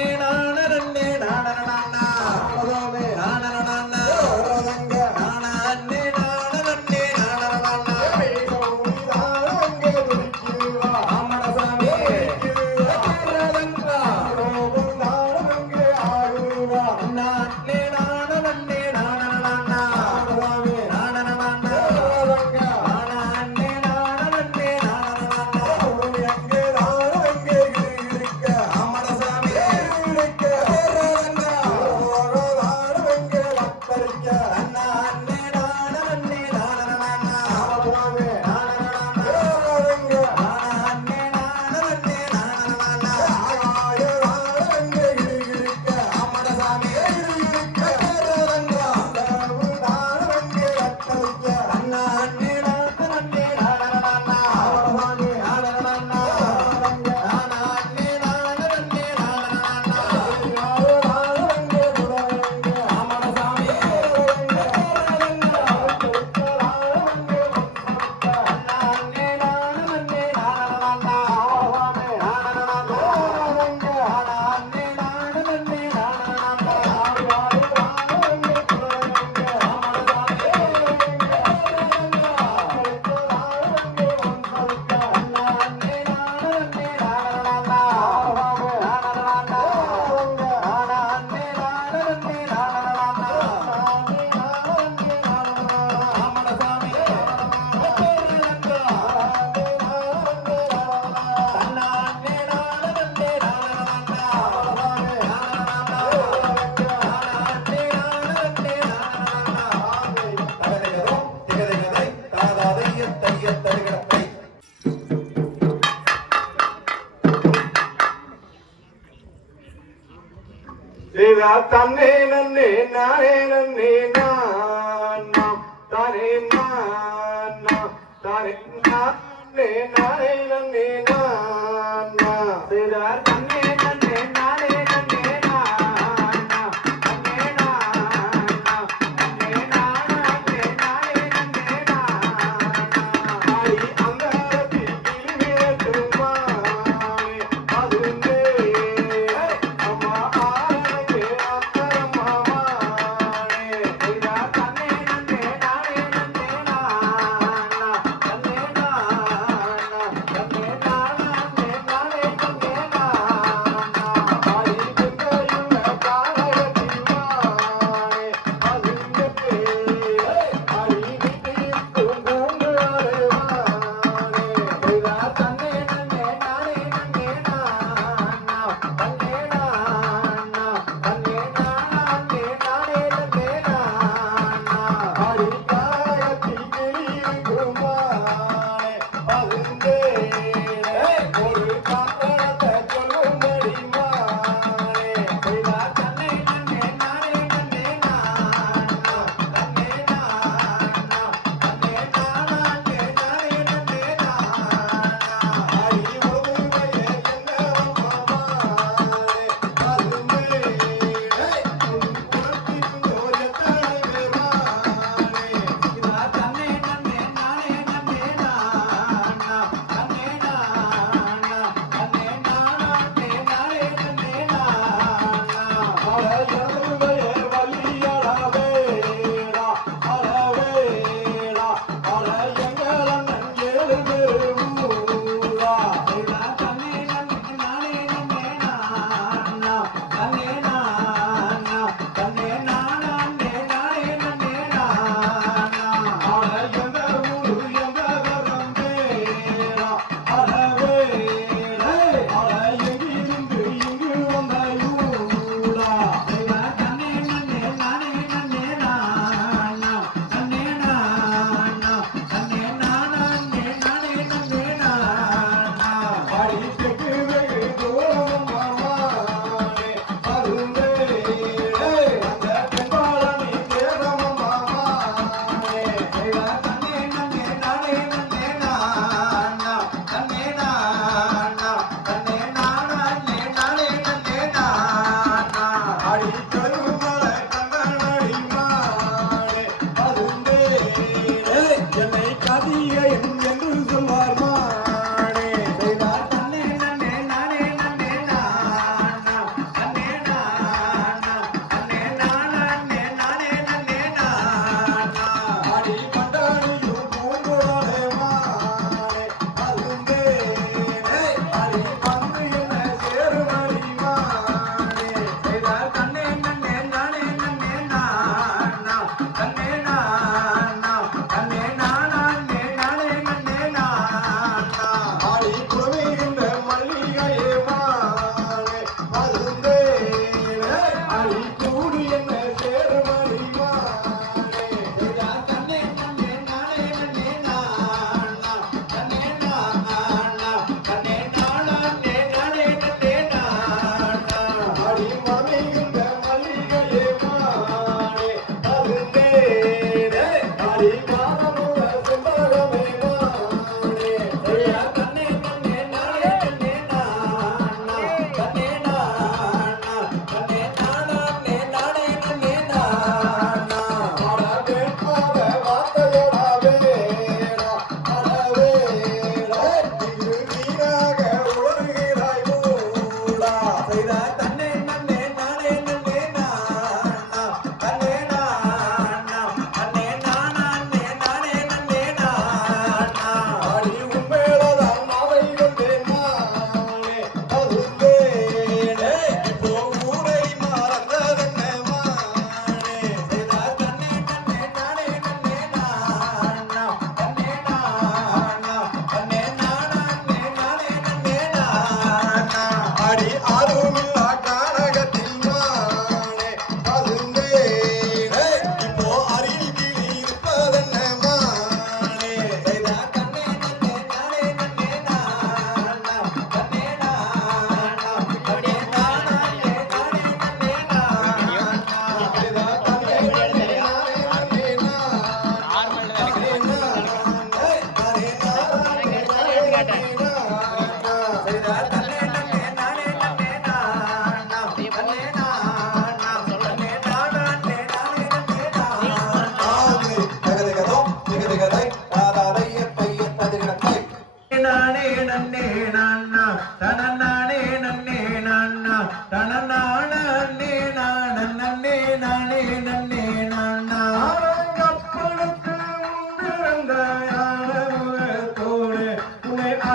and I தன்னே நன்னே நானே நன்னே நானா தானே நானா தானே நானே நானே நன்னே நானா தன்னே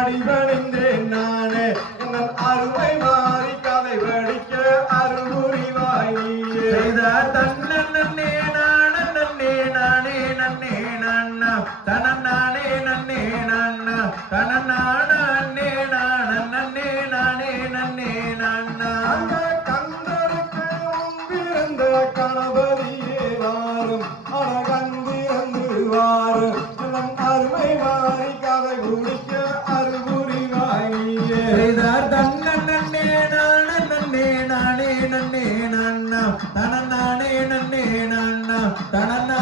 உன்னை நன்னே நான்னா தனநானே நன்னே நன்னா தனநானே